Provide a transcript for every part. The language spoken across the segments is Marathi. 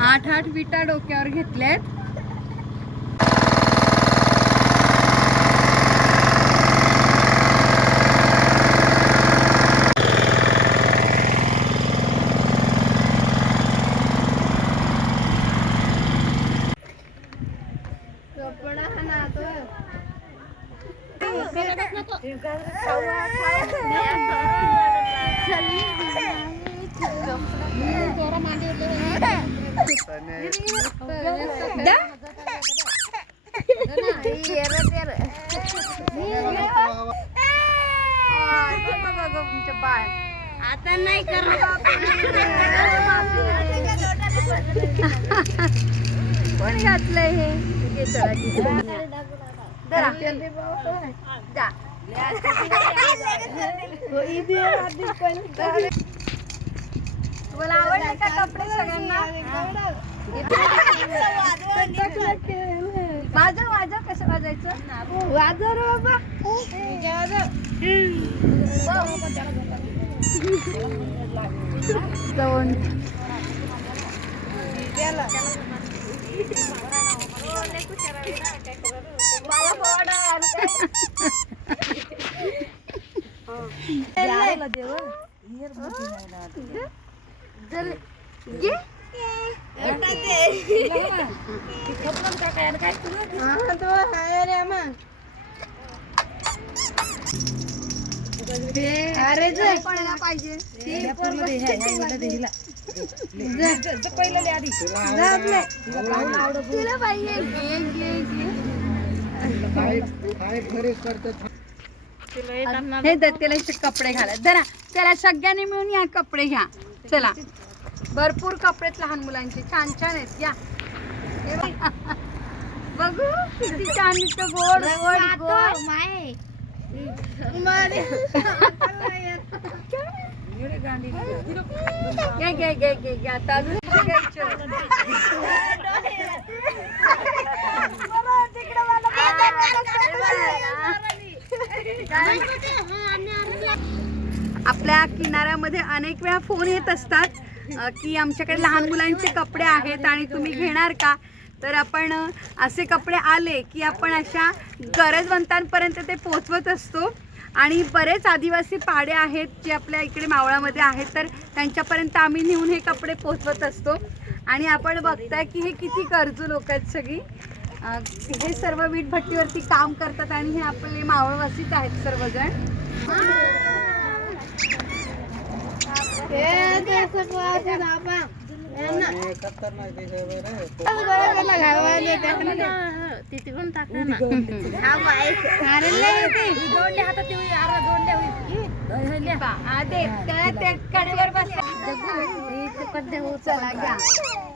आठ आठ विटा डोक्यावर घेतल्यात. बाळ. आता नाही कोण घातलंय हे. तुम्हाला आवडले का कपडे सगळ्यांना? वाजव वाजव कसं वाजायचं? वाजव रे बाबा. जाऊन अरे जर कोणाला पाहिजे तुला पाहिजे हे दर त्याला इथे कपडे घाला. जरा त्याला सगळ्यांनी मिळून या कपडे घ्या. चला. भरपूर कपडे आहेत लहान मुलांचे. छान छान आहेत. या. हे बघ. किती छान दिसतं. गोड गोड गोड. माय. घे घे घे घे घे आता अजून किती घ्यायचं? बरं, तिकडं मला आपल्या किनाऱ्यामध्ये अनेक वेळा फोन येत असतात की आमच्याकडे लहान मुलांचे कपडे आहेत आणि तुम्ही घेणार का? तर आपण असे कपडे आले की आपण अशा गरजवंतांपर्यंत ते पोचवत असतो. आणि बरेच आदिवासी पाडे आहेत जे आपल्या इकडे मावळामध्ये आहेत तर त्यांच्यापर्यंत आम्ही नेऊन हे कपडे पोचवत असतो. आणि आपण बघताय की हे किती गरजू लोक आहेत सगळी. हे सर्व वीट भट्टीवरती काम करतात आणि हे आपले मावळवासीच आहेत सर्वजण. तिकडून टाका ना. हा बाई जोडले अरे जोडले होईल.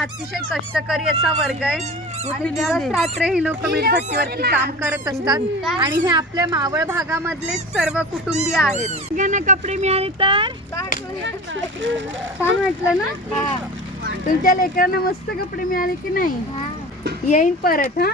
अतिशय कष्टकरी असा वर्ग आहे. आणि दिवस रात्र ही लोक मीठभट्टीवरती काम करत असतात. आणि हे आपल्या मावळ भागामधलेच सर्व कुटुंबीय आहेत. सगळ्यांना कपडे मिळाले तर. छान वाटलं ना? तुमच्या लेकरांना मस्त कपडे मिळाले की नाही? येईन परत हा?